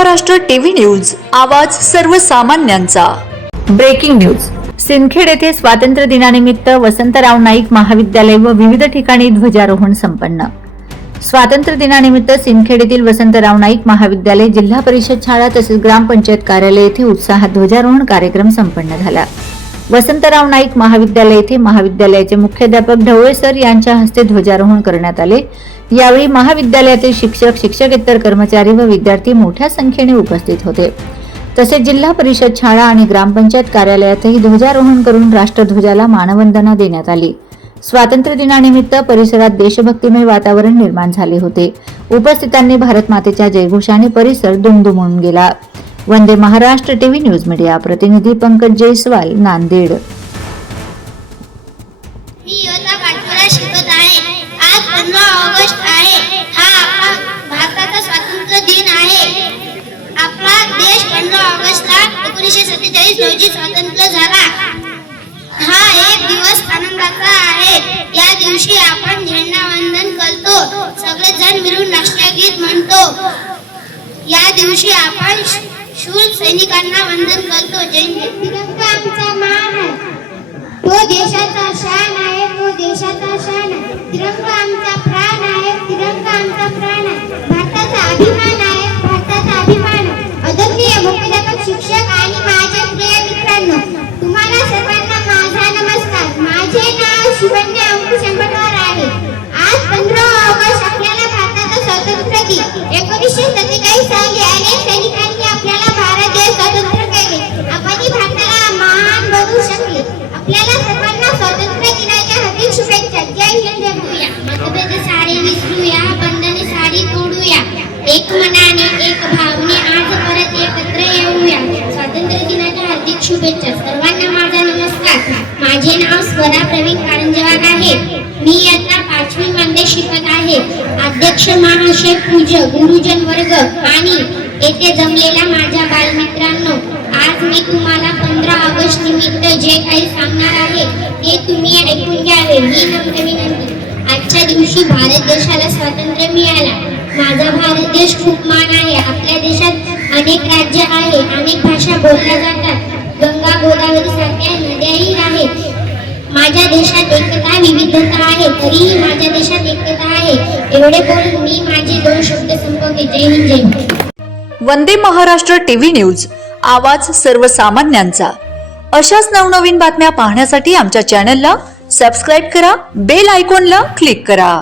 Maharashtra TV news, आवाज सर्वसामान्यांचा। Breaking news. Sindkhed येथे स्वातंत्र्य दिनानिमित्त वसंतराव नाईक महाविद्यालय व विविध ठिकाणी ध्वजारोहण संपन्न। स्वातंत्र्य दिनानिमित्त सिंदखेड येथील वसंतराव नाईक महाविद्यालय, जिल्हा परिषद शाळा तसेच ग्रामपंचायत कार्यालय येथे उत्साहात ध्वजारोहण कार्यक्रम संपन्न झाला। वसंतराव नाईक महाविद्यालय येथे महाविद्यालयाचे मुख्याध्यापक ढवळे सर यांच्या हस्ते ध्वजारोहण करण्यात आले। यावेळी महाविद्यालयातील शिक्षक, शिक्षकेतर कर्मचारी व विद्यार्थी मोठ्या संख्येने उपस्थित होते। तसेच जिल्हा परिषद शाळा आणि ग्रामपंचायत कार्यालयातही ध्वजारोहण करून राष्ट्रध्वजाला मानवंदना देण्यात आली। स्वातंत्र्य दिनानिमित्त परिसरात देशभक्तिमय वातावरण निर्माण झाले होते। उपस्थितांनी भारत मातेच्या जयघोषाने परिसर दुमदुमून गेला। Vande Maharashtra TV news media प्रतिनिधी पंकज जयस्वाल, नांदेड। आज 15 ऑगस्ट आहे। हा आपला भारताचा स्वातंत्र्य दिन आहे। आपला देश 15 ऑगस्टला 1947 रोजी स्वतंत्र झाला। हा एक दिवस आनंदाचा आहे। या दिवशी आपण झेंडावंदन करतो, सगळे जण मिळून राष्ट्रगीत म्हणतो। या दिवशी आपण शूर सैनिकांना वंदन करतो। तिरंगा आमचा मान आहे, तो देशाचा शान आहे, तो देशाचा शान आहे। तिरंगा आमचा प्राण आहे, तिरंगा आमचा प्राण आहे। भारताचा अभिमान आहे, भारताचा अभिमान आहे। आदरणीय मुख्याध्यापक, शिक्षक आणि माझे प्रिय मित्रांनो, तुम्हाला सर्वांना माझा नमस्कार। माझे नाव शिवन्या अंकुश अंबटवार आहे। आज 15 ऑगस्ट आपल्याला भारताचा स्वातंत्र्य दिन। 1947 साली अनेक सैनिकांनी आपल्याला भारत देश स्वतंत्र केले। आपण भारताला महान बनवू शकले। आपल्याला सर्वांना स्वातंत्र्य दिनाच्या हार्दिक शुभेच्छा। जय हिंद, जय भूया। मतभेद सारे विसरूया, बंधने सारी तोडूया, एक मनाने एक भावने आज परत एकत्र येऊया। स्वातंत्र्य दिनाच्या हार्दिक शुभेच्छा। सर्वांना माझा नमस्कार। माझे नाव स्वरा प्रवीण कारंजेवार आहे। मी इयत्ता 5वी मध्ये शिकत आहे। अध्यक्ष महाशय, पूज्य गुरुजन वर्ग आणि येथे जमलेल्या माझ्या बालमित्रांनो, आज मी तुम्हाला 15 ऑगस्ट निमित्त जे काही सांगणार आहे ते तुम्ही ऐकून घ्यावे ही नम्र विनंती। आजच्या दिवशी भारत देशाला स्वातंत्र्य मिळाला। माझा भारत देश खूप महान आहे। आपल्या देशात अनेक राज्य आहे, अनेक भाषा बोलल्या जातात, गंगा गोदावरी सारख्या नद्याही आहेत। माझ्या देशात एकता विविधता आहे, तरीही माझ्या देशात एकता आहे। एवढे बोलून मी माझे 2 शब्द संपवते। जय हिंद, जय भारत। वंदे महाराष्ट्र टीव्ही न्यूज, आवाज सर्वसामान्यांचा। अशाच नवनवीन बातम्या पाहण्यासाठी आमच्या चॅनलला सबस्क्राइब करा, बेल आयकॉनला क्लिक करा।